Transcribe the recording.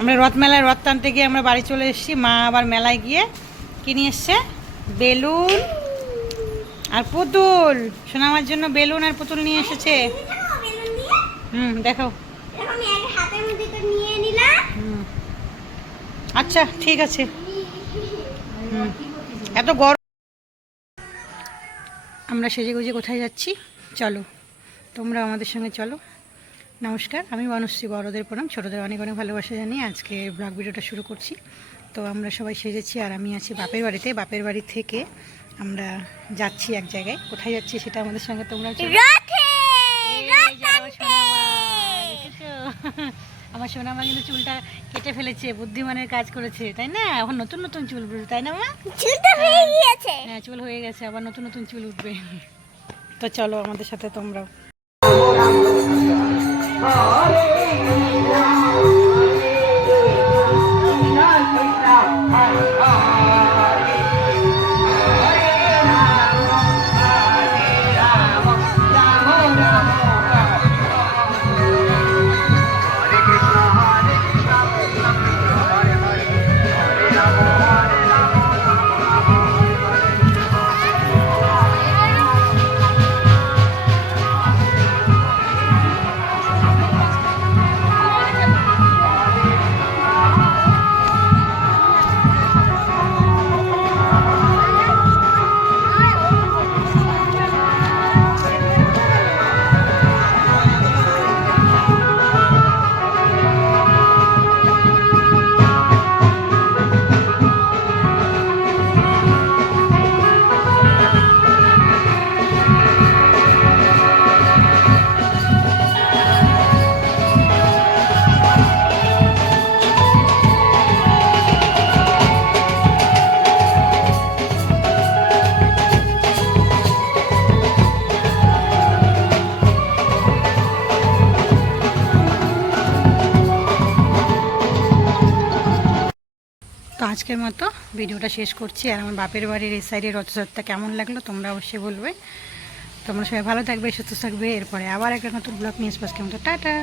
আমরা রথ মেলায় রথ টানতে গিয়ে আমরা বাড়ি চলে এসেছি। মা আবার মেলায় গিয়ে কিনে এসছে? বেলুন আর পুতুল। সোনামার জন্য বেলুন আর পুতুল নিয়ে এসেছে। হুম দেখো আচ্ছা ঠিক আছে। এত গরম। আমরা সেজে গুজে কোথায় যাচ্ছি? চলো, তোমরা আমাদের সঙ্গে চলো। নমস্কার আমি বনশ্রী বড়দের প্রণাম। ছোটোদের অনেক অনেক ভালোবাসা জানিয়ে আজকে ব্লগ ভিডিওটা শুরু করছি। তো আমরা সবাই সেজেছি আর আমি আছি বাপের বাড়িতে। বাপের বাড়ি থেকে আমরা যাচ্ছি এক জায়গায়। কোথায় যাচ্ছি সেটা আমাদের সঙ্গে তোমরা আমার সোনামা, কিন্তু চুলটা কেটে ফেলেছে বুদ্ধিমানের কাজ করেছে তাই না? এখন নতুন নতুন চুল উঠবে তাই না মা? চুলটা হয়ে। গিয়েছে। হ্যাঁ চুল হয়ে গেছে আবার নতুন নতুন চুল উঠবে। তো চলো আমাদের সাথে তোমরাও। তো আজকের মতো ভিডিওটা শেষ করছি। আর আমার বাপের বাড়ির এই সাইডের রথযাত্রা কেমন লাগল তোমরা অবশ্যই বলবে। তোমরা সবাই ভালো থাকবে, সুস্থ থাকবে। এরপরে আবার একটা নতুন ব্লগ নিয়ে আসব আজকের মতো। টাটা!